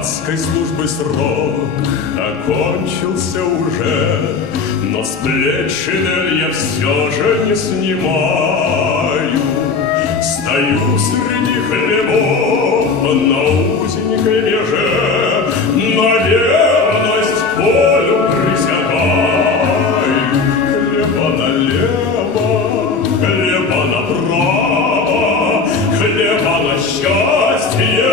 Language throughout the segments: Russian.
солдатской службы срок окончился уже, но с плеч шинель я все же не снимаю. Стою среди хлебов на узенькой меже, на верность полю присягаю. Хлеба налево, хлеба направо, хлеба на счастье,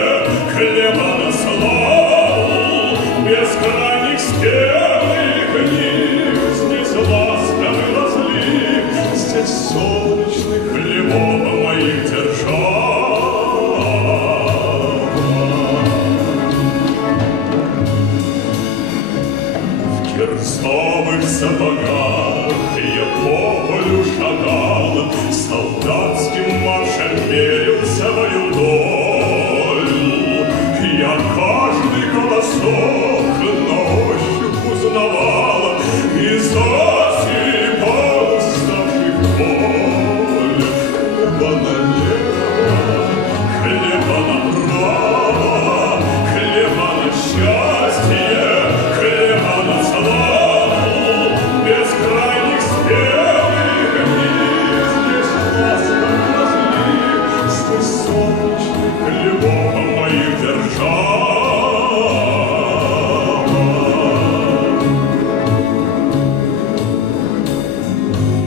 хлеба на славу, без крайних стенных книг. Здесь ласковый разлив, здесь солнечных хлебов моих держава. В кирзовых сапогах я по полю шагал, солдатским маршем мерил свою долю. Я каждый колосок на ощупь узнавал и засыпал уставших боль. Хлеба налево, хлеба направо, хлеба на счастье, хлеба на славу, без крайних спелых книг. Здесь ласковый разлив, здесь солнечных хлебов моих держава.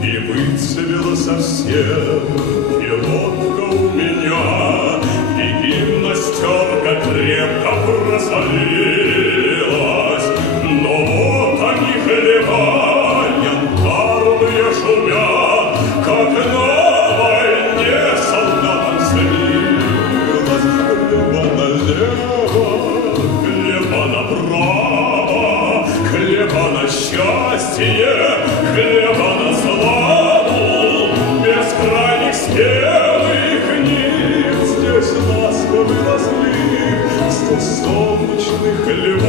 И выцвела совсем пилотка у меня, и гимнастерка крепко просолилась. Но вот они хлеба янтарные шумят, как на войне солдатам снилось. Хлеба налево, хлеба направо, хлеба на счастье, хлеба на славу, без крайних спелых книг. Здесь ласковый разлив, здесь солнечный хлеб